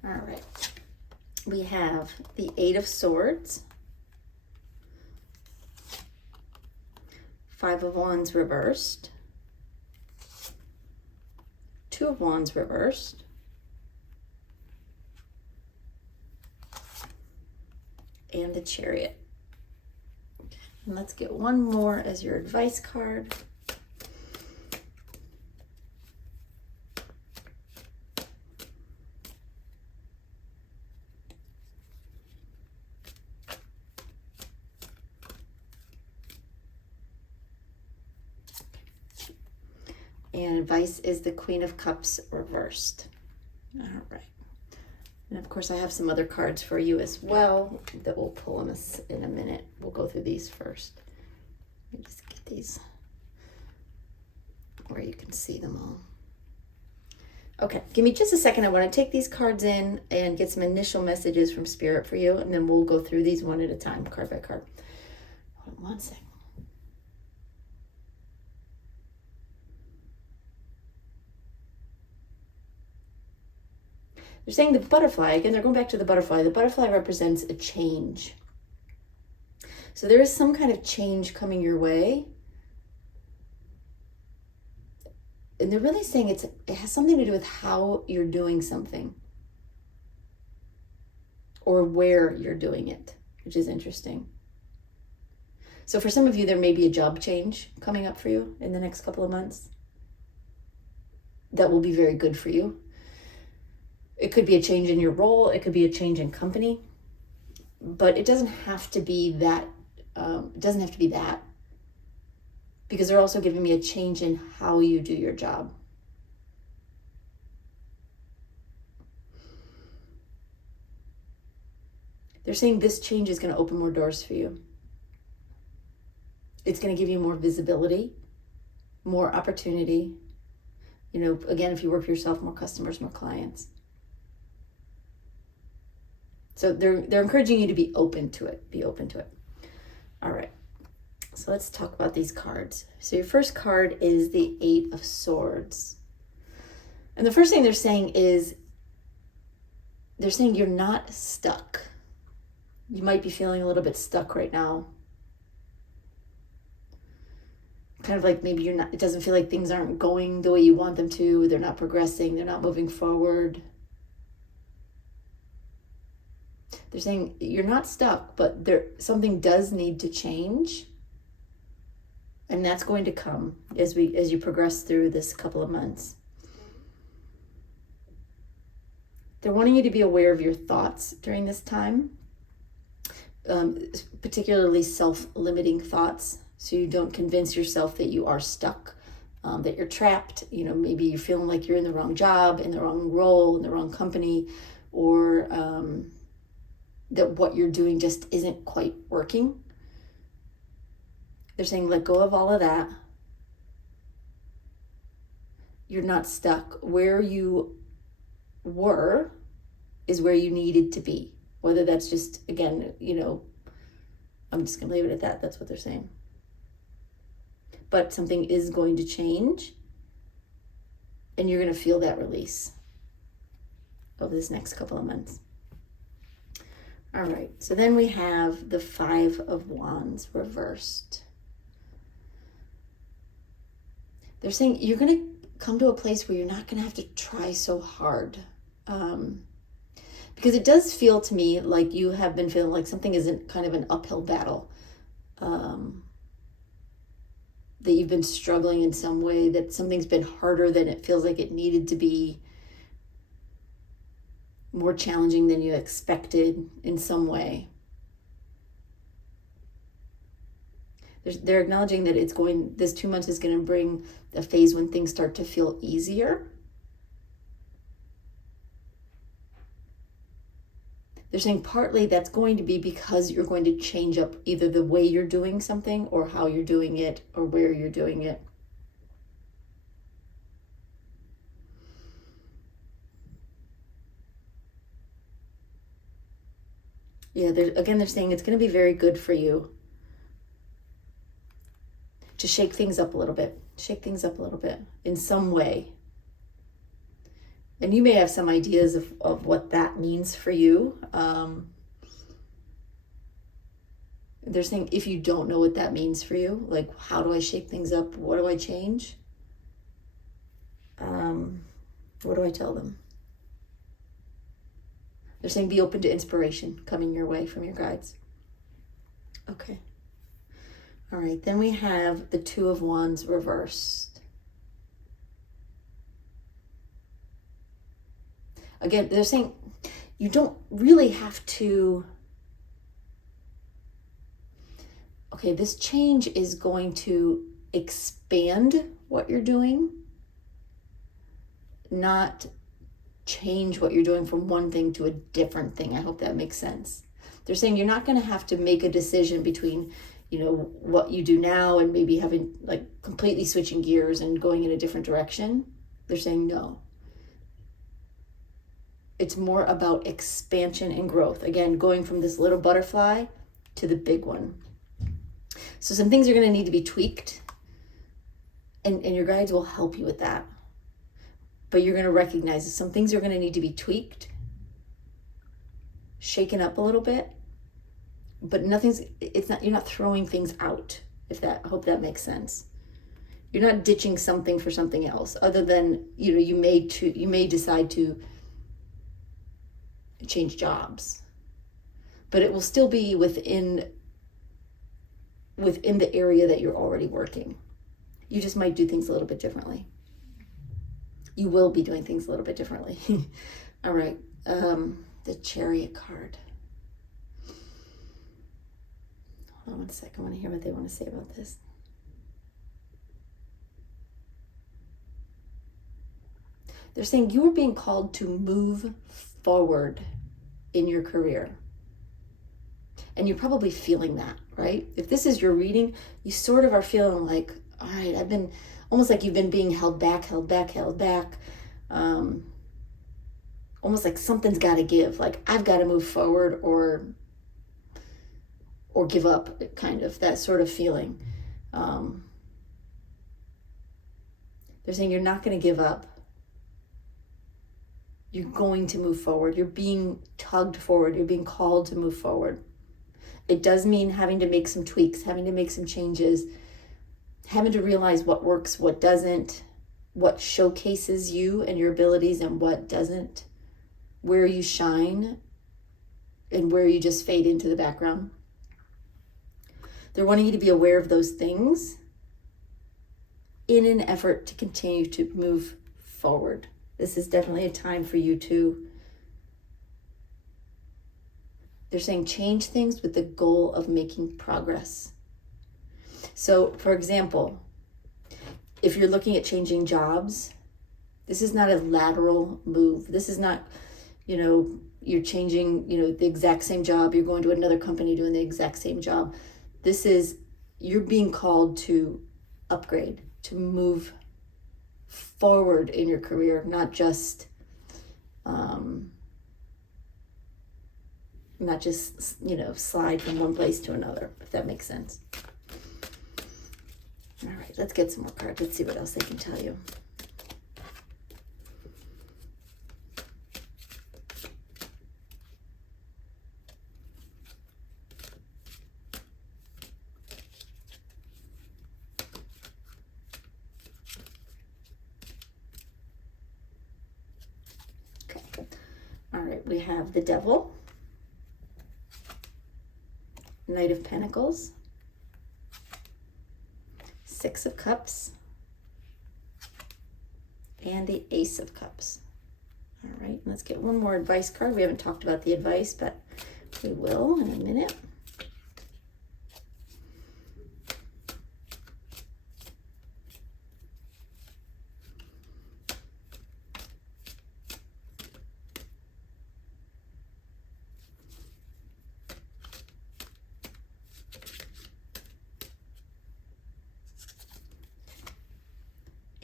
All right, we have the 8 of Swords, 5 of Wands reversed, 2 of Wands reversed, and the Chariot. And let's get one more as your advice card. And advice is the Queen of Cups reversed. All right. And of course, I have some other cards for you as well that we'll pull in a minute. We'll go through these first. Let me just get these where you can see them all. Okay, give me just a second. I want to take these cards in and get some initial messages from Spirit for you, and then we'll go through these one at a time, card by card. Hold on one second. They're saying the butterfly, again, they're going back to the butterfly. The butterfly represents a change. So there is some kind of change coming your way. And they're really saying it has something to do with how you're doing something or where you're doing it, which is interesting. So for some of you, there may be a job change coming up for you in the next couple of months. That will be very good for you. It could be a change in your role. It could be a change in company, but it doesn't have to be that. Because they're also giving me a change in how you do your job. They're saying this change is going to open more doors for you. It's going to give you more visibility, more opportunity. You know, again, if you work for yourself, more customers, more clients. So they're encouraging you to be open to it. Be open to it. All right. So let's talk about these cards. So your first card is the Eight of Swords. And the first thing they're saying is, they're saying you're not stuck. You might be feeling a little bit stuck right now. Kind of like maybe you're not, it doesn't feel like things aren't going the way you want them to. They're not progressing. They're not moving forward. They're saying you're not stuck, but something does need to change. And that's going to come as you progress through this couple of months. They're wanting you to be aware of your thoughts during this time, particularly self-limiting thoughts, so you don't convince yourself that you are stuck, that you're trapped. You know, maybe you're feeling like you're in the wrong job, in the wrong role, in the wrong company, or that what you're doing just isn't quite working. They're saying, let go of all of that. You're not stuck. Where you were is where you needed to be. Whether that's just, again, you know, I'm just going to leave it at that. That's what they're saying. But something is going to change. And you're going to feel that release over this next couple of months. All right. So then we have the Five of Wands reversed. They're saying you're going to come to a place where you're not going to have to try so hard. Because it does feel to me like you have been feeling like something isn't kind of an uphill battle. That you've been struggling in some way, that something's been harder than it feels like it needed to be, more challenging than you expected in some way. They're acknowledging that this 2 months is going to bring a phase when things start to feel easier. They're saying partly that's going to be because you're going to change up either the way you're doing something or how you're doing it or where you're doing it. Yeah, they're saying it's going to be very good for you to shake things up a little bit in some way. And you may have some ideas of what that means for you. They're saying if you don't know what that means for you, like how do I shake things up? What do I change? What do I tell them? They're saying be open to inspiration coming your way from your guides. Okay. All right, then we have the Two of Wands reversed. Again, they're saying you don't really have to... Okay, this change is going to expand what you're doing. not change what you're doing from one thing to a different thing. I hope that makes sense. They're saying you're not going to have to make a decision between, what you do now and maybe having like completely switching gears and going in a different direction. They're saying no. It's more about expansion and growth. Again, going from this little butterfly to the big one. So some things are going to need to be tweaked, and your guides will help you with that. But you're going to recognize that some things are going to need to be tweaked, shaken up a little bit, but you're not throwing things out, I hope that makes sense. You're not ditching something for something else, other than, you may decide to change jobs, but it will still be within the area that you're already working. You just might do things a little bit differently. You will be doing things a little bit differently. All right. The Chariot card. Hold on one second. I want to hear what they want to say about this. They're saying you are being called to move forward in your career. And you're probably feeling that, right? If this is your reading, you sort of are feeling like, all right, I've been almost like you've been being held back. Almost like something's got to give. Like I've got to move forward or give up, kind of that sort of feeling. They're saying you're not going to give up. You're going to move forward. You're being tugged forward. You're being called to move forward. It does mean having to make some tweaks, having to make some changes, having to realize what works, what doesn't, what showcases you and your abilities and what doesn't, where you shine and where you just fade into the background. They're wanting you to be aware of those things in an effort to continue to move forward. This is definitely a time for you to, they're saying, change things with the goal of making progress. So, for example, if you're looking at changing jobs, this is not a lateral move. This is not, you're changing, the exact same job. You're going to another company doing the exact same job. This is, you're being called to upgrade, to move forward in your career, not just slide from one place to another, if that makes sense. All right, let's get some more cards. Let's see what else they can tell you. All right, we have the Devil, Knight of Pentacles, Six of Cups, and the Ace of Cups. All right, let's get one more advice card. We haven't talked about the advice, but we will in a minute.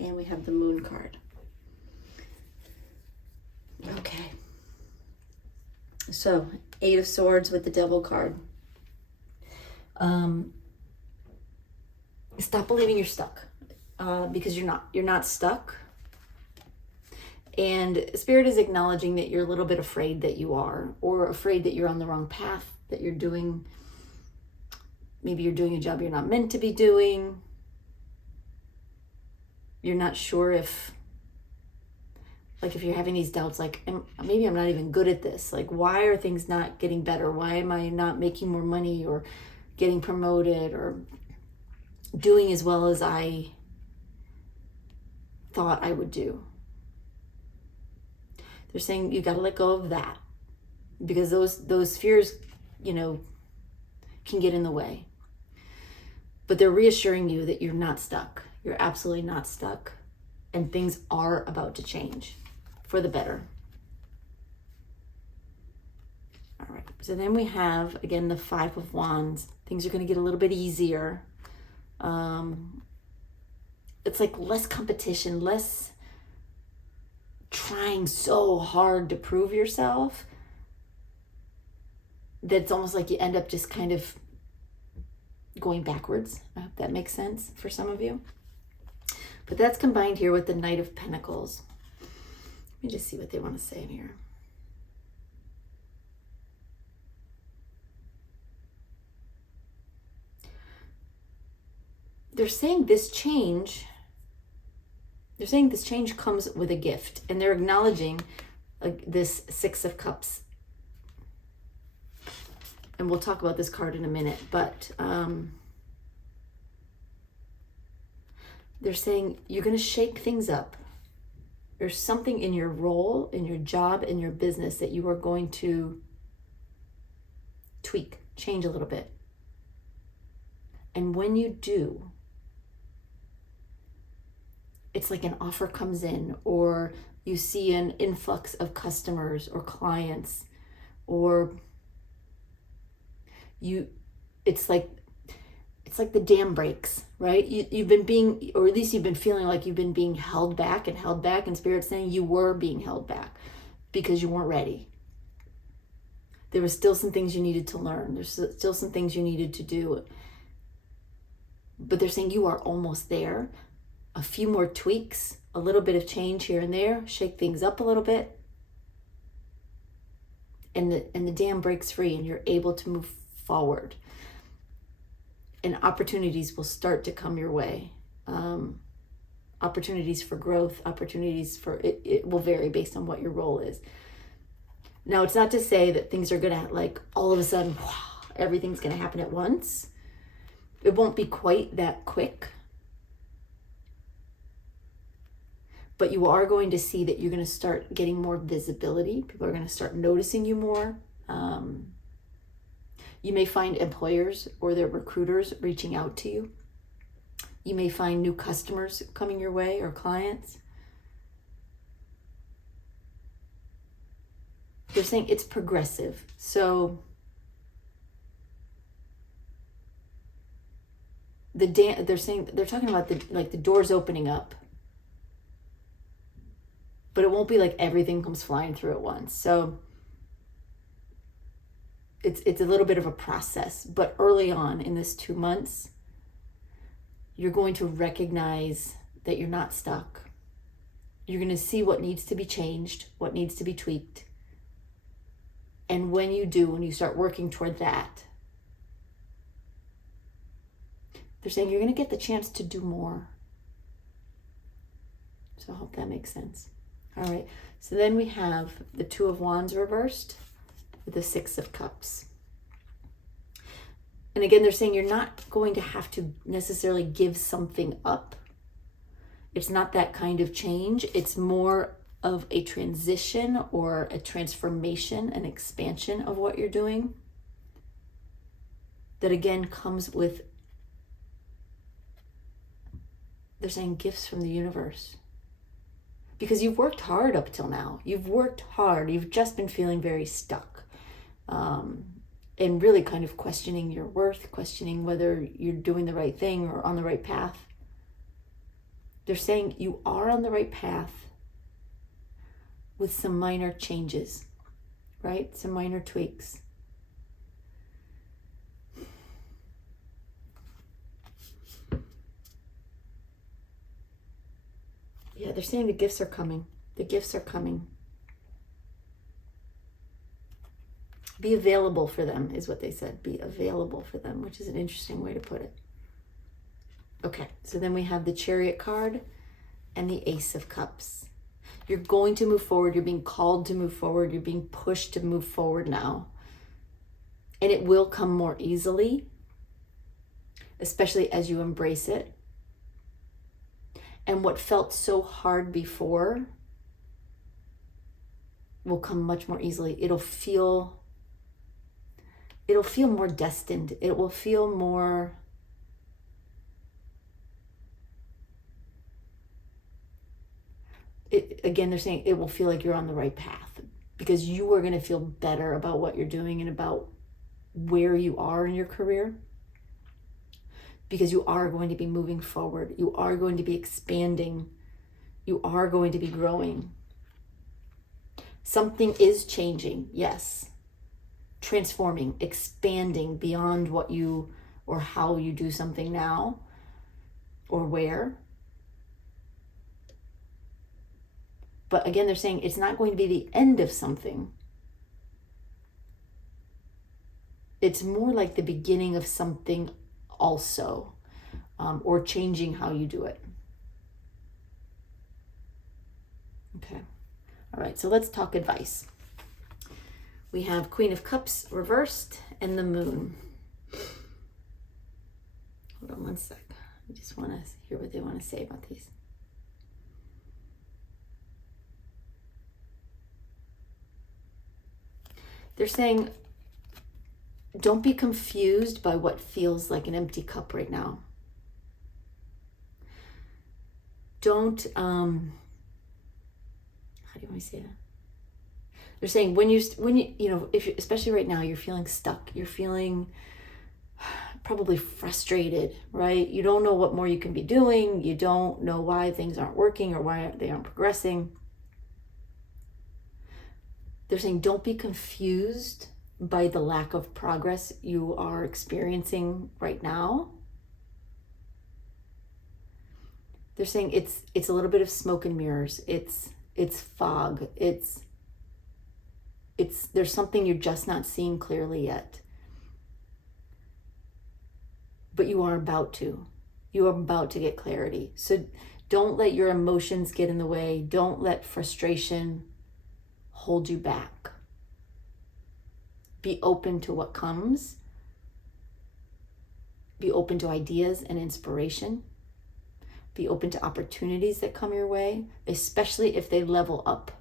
And we have the Moon card. Okay. So, Eight of Swords with the Devil card. Stop believing you're stuck, because you're not. You're not stuck. And Spirit is acknowledging that you're a little bit afraid that you are, or afraid that you're on the wrong path, that you're doing, maybe you're doing a job you're not meant to be doing. You're not sure if you're having these doubts, like, maybe I'm not even good at this. Like, why are things not getting better? Why am I not making more money or getting promoted or doing as well as I thought I would do? They're saying you got to let go of that, because those fears, can get in the way. But they're reassuring you that you're not stuck. You're absolutely not stuck. and things are about to change for the better. All right, so then we have, again, the Five of Wands. Things are going to get a little bit easier. It's like less competition, less trying so hard to prove yourself that it's almost like you end up just kind of going backwards. I hope that makes sense for some of you. But that's combined here with the Knight of Pentacles. Let me just see what they want to say in here. They're saying this change comes with a gift, and they're acknowledging this Six of Cups. And we'll talk about this card in a minute, but they're saying you're going to shake things up. There's something in your role, in your job, in your business that you are going to tweak, change a little bit. And when you do, it's like an offer comes in, or you see an influx of customers or clients, or it's like the dam breaks, right? You've been being, or at least you've been feeling like you've been being held back, and Spirit's saying you were being held back because you weren't ready. There were still some things you needed to learn. There's still some things you needed to do. But they're saying you are almost there. A few more tweaks, a little bit of change here and there, shake things up a little bit, and the dam breaks free, and you're able to move forward. And opportunities will start to come your way. Opportunities for growth, opportunities for it will vary based on what your role is. Now, it's not to say that things are gonna, like, all of a sudden, wow, everything's gonna happen at once. It won't be quite that quick. But you are going to see that you're going to start getting more visibility. People are going to start noticing you more. You may find employers or their recruiters reaching out to you. You may find new customers coming your way, or clients. They're saying it's progressive. So they're talking about the doors opening up. But it won't be like everything comes flying through at once. So it's a little bit of a process. But early on in this 2 months, you're going to recognize that you're not stuck. You're going to see what needs to be changed, what needs to be tweaked. And when you do, when you start working toward that, they're saying you're going to get the chance to do more. So I hope that makes sense. All right, so then we have the Two of Wands reversed with the Six of Cups. And again, they're saying you're not going to have to necessarily give something up. It's not that kind of change. It's more of a transition or a transformation, an expansion of what you're doing. That again comes with, they're saying, gifts from the universe. Because you've worked hard up till now. You've worked hard. You've just been feeling very stuck. And really kind of questioning your worth, questioning whether you're doing the right thing or on the right path. They're saying you are on the right path with some minor changes, right? Some minor tweaks. Yeah, they're saying the gifts are coming. The gifts are coming. Be available for them is what they said. Be available for them, which is an interesting way to put it. Okay, so then we have the Chariot card and the Ace of Cups. You're going to move forward. You're being called to move forward. You're being pushed to move forward now. And it will come more easily, especially as you embrace it. And what felt so hard before will come much more easily. It'll feel more destined. It will feel more again, they're saying it will feel like you're on the right path, because you are going to feel better about what you're doing and about where you are in your career, because you are going to be moving forward. You are going to be expanding. You are going to be growing. Something is changing, yes. Transforming, expanding beyond what you or how you do something now or where. But again, they're saying it's not going to be the end of something. It's more like the beginning of something also, or changing how you do it. Okay. All right, so let's talk advice. We have Queen of Cups reversed and the Moon. Hold on one sec. I just want to hear what they want to say about these. They're saying, don't be confused by what feels like an empty cup right now. Don't, how do you want to say that? They're saying when you if you, especially right now, you're feeling stuck, you're feeling probably frustrated, right? You don't know what more you can be doing. You don't know why things aren't working or why they aren't progressing. They're saying don't be confused by the lack of progress you are experiencing right now. They're saying it's a little bit of smoke and mirrors. It's fog. There's something you're just not seeing clearly yet. But you are about to. You are about to get clarity. So don't let your emotions get in the way. Don't let frustration hold you back. Be open to what comes. Be open to ideas and inspiration. Be open to opportunities that come your way, especially if they level up,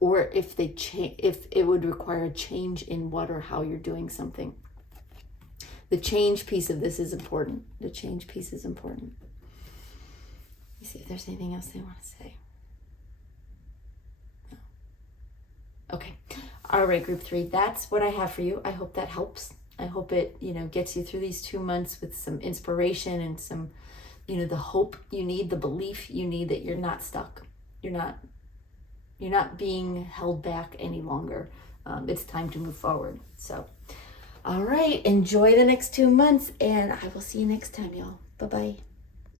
or if if it would require a change in what or how you're doing something. The change piece of this is important. The change piece is important. Let me see if there's anything else they want to say. No. Okay. All right, group 3. That's what I have for you. I hope that helps. I hope it, gets you through these 2 months with some inspiration and some, the hope you need, the belief you need that you're not stuck. You're not being held back any longer. It's time to move forward. So, all right, enjoy the next 2 months, and I will see you next time, y'all. Bye-bye.